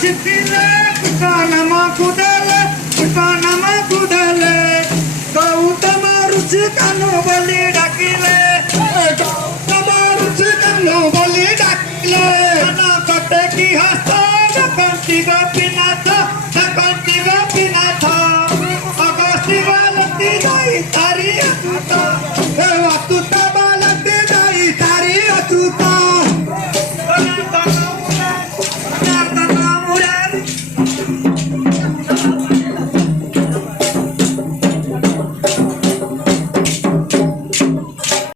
जितिले पितानमा कुदले गौतम ऋषि कानो बलि डाकिले कटे की हस्त कांति गोपी